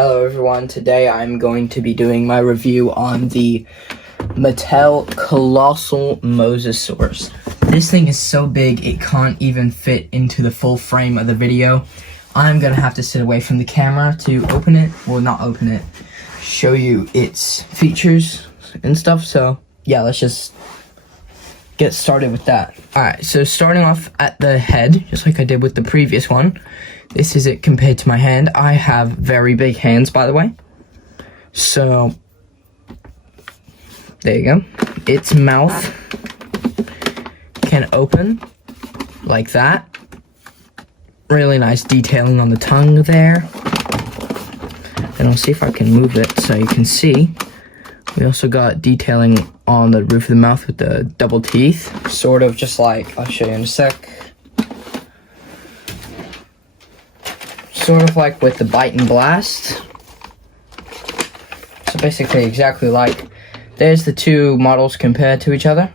Hello everyone, today I'm going to be doing my review on the Mattel Colossal Mosasaurus. This thing is so big it can't even fit into the full frame of the video. I'm gonna have to sit away from the camera to open it, well not open it, show you its features and stuff. So yeah, let's just get started with that. Alright, so starting off at the head, just like I did with the previous one. This is it compared to my hand. I have very big hands, by the way. So, there you go. Its mouth can open like that. Really nice detailing on the tongue there. And I'll see if I can move it so you can see. We also got detailing on the roof of the mouth with the double teeth. Sort of just like, I'll show you in a sec. Sort of like with the bite and blast. So basically exactly like, there's the two models compared to each other.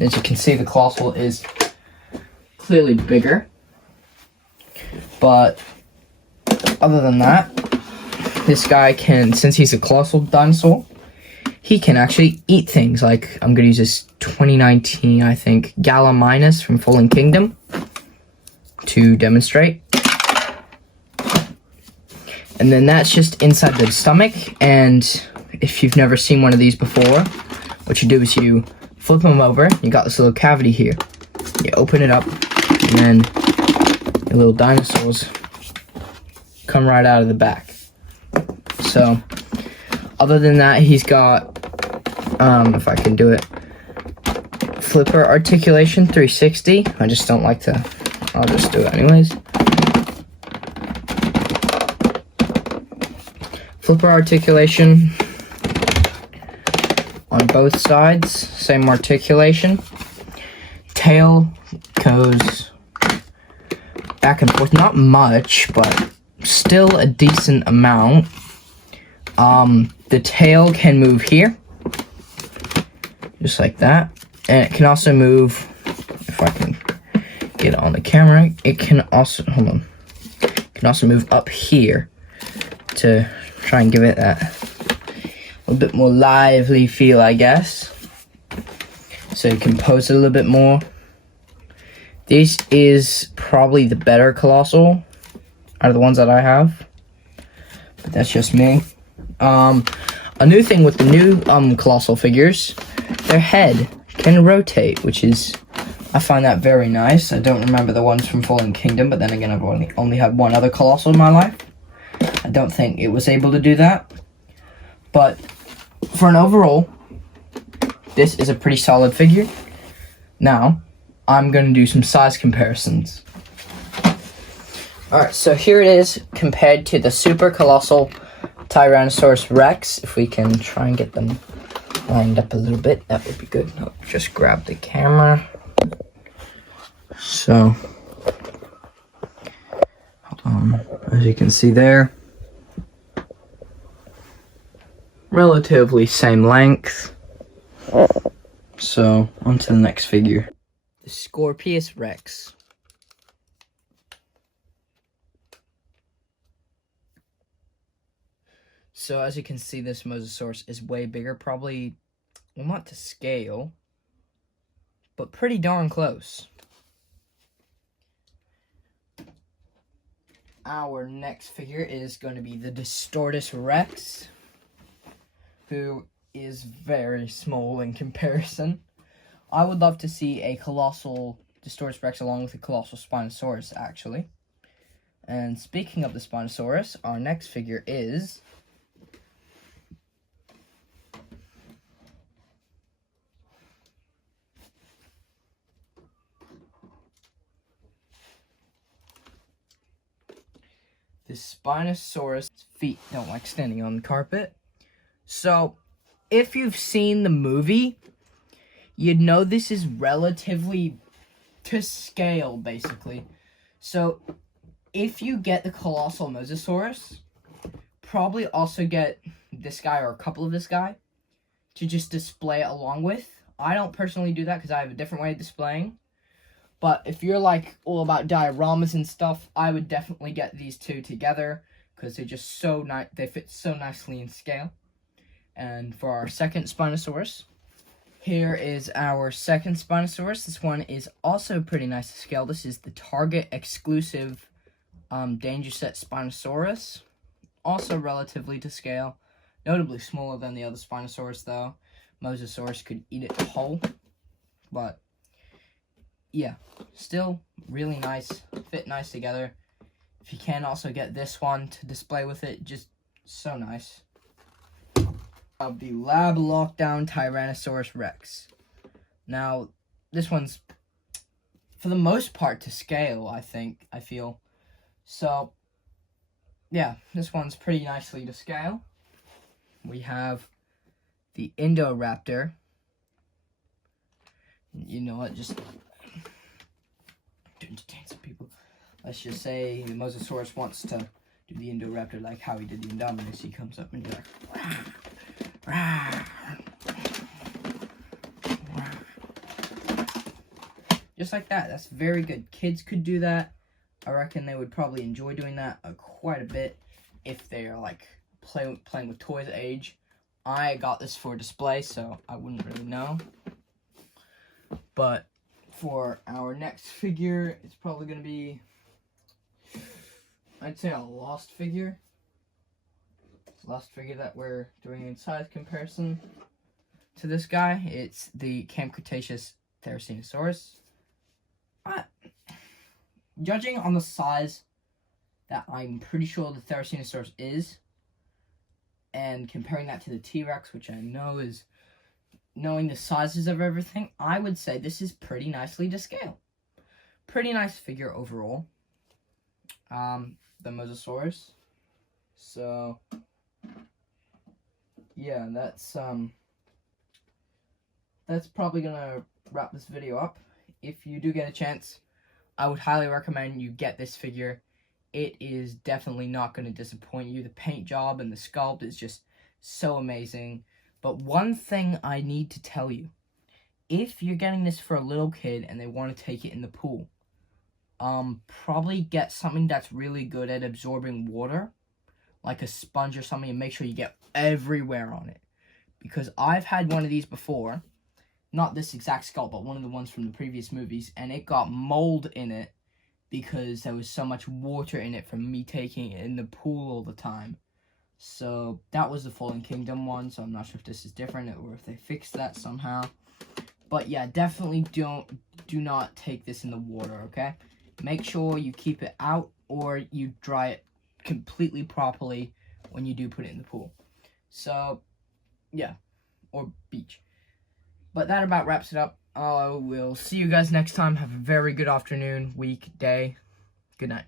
As you can see, the colossal is clearly bigger. But other than that, this guy can, since he's a colossal dinosaur, he can actually eat things. Like, I'm gonna use this 2019, I think, Gala Minus from Fallen Kingdom to demonstrate. And then that's just inside the stomach, and if you've never seen one of these before, what you do is you flip them over. You got this little cavity here. You open it up, and then the little dinosaurs come right out of the back. So, other than that, he's got, if I can do it, flipper articulation 360. I just don't like to, I'll just do it anyways. Flipper articulation on both sides, same articulation. Tail goes back and forth, not much, but still a decent amount. The tail can move here, just like that, and it can also move, if I can get it on the camera, it can also, hold on, it can also move up here to try and give it that a little bit more lively feel, I guess. So you can pose it a little bit more. This is probably the better colossal out of the ones that I have, but that's just me. A new thing with the new colossal figures, their head can rotate, which is, I find that very nice. I don't remember the ones from Fallen Kingdom, but then again, I've only had one other colossal in my life. I don't think it was able to do that. But for an overall, this is a pretty solid figure. Now, I'm going to do some size comparisons. Alright, so here it is compared to the super colossal Tyrannosaurus Rex. If we can try and get them lined up a little bit, that would be good. I'll just grab the camera. So, hold on. As you can see there, relatively same length. So, on to the next figure. The Scorpius Rex. So as you can see, this Mosasaurus is way bigger, probably, well, not to scale, but pretty darn close. Our next figure is going to be the Distortus Rex, who is very small in comparison. I would love to see a colossal Distortus Rex along with a colossal Spinosaurus, actually. And speaking of the Spinosaurus, our next figure is the Spinosaurus. Feet don't like standing on the carpet. So, if you've seen the movie, you'd know this is relatively to scale, basically. So, if you get the Colossal Mosasaurus, probably also get this guy or a couple of this guy to just display it along with. I don't personally do that because I have a different way of displaying. But if you're like all about dioramas and stuff, I would definitely get these two together because they're just so nice. They fit so nicely in scale. And for our second Spinosaurus, here is our second Spinosaurus. This one is also pretty nice to scale. This is the Target exclusive Danger Set Spinosaurus. Also relatively to scale. Notably smaller than the other Spinosaurus though. Mosasaurus could eat it whole. But yeah, still really nice. Fit nice together. If you can also get this one to display with it, just so nice. Of the Lab Lockdown Tyrannosaurus Rex. Now, this one's, for the most part, to scale, I feel. So, yeah, this one's pretty nicely to scale. We have the Indoraptor. You know what, just to entertain some people. Let's just say the Mosasaurus wants to do the Indoraptor like how he did the Indominus. He comes up and he's like, rah, rah, rah. Just like that. That's very good. Kids could do that. I reckon they would probably enjoy doing that quite a bit if they are like playing with toys age. I got this for display, so I wouldn't really know. But for our next figure, it's probably going to be, I'd say, a lost figure. Last figure that we're doing in size comparison to this guy. It's the Camp Cretaceous Theracenosaurus. Judging on the size that I'm pretty sure the Theracenosaurus is, and comparing that to the T-Rex, which I know is, knowing the sizes of everything, I would say this is pretty nicely to scale. Pretty nice figure overall. The Mosasaurus. So yeah, that's probably gonna wrap this video up. If you do get a chance, I would highly recommend you get this figure. It is definitely not going to disappoint you. The paint job and the sculpt is just so amazing. But one thing I need to tell you, if you're getting this for a little kid and they want to take it in the pool, probably get something that's really good at absorbing water, like a sponge or something, and make sure you get everywhere on it. Because I've had one of these before, not this exact sculpt, but one of the ones from the previous movies, and it got mold in it because there was so much water in it from me taking it in the pool all the time. So that was the Fallen Kingdom one, so I'm not sure if this is different or if they fixed that somehow. But yeah, definitely do not take this in the water, okay? Make sure you keep it out or you dry it completely properly when you do put it in the pool. So yeah, or beach. But that about wraps it up. I will see you guys next time. Have a very good afternoon, week, day. Good night.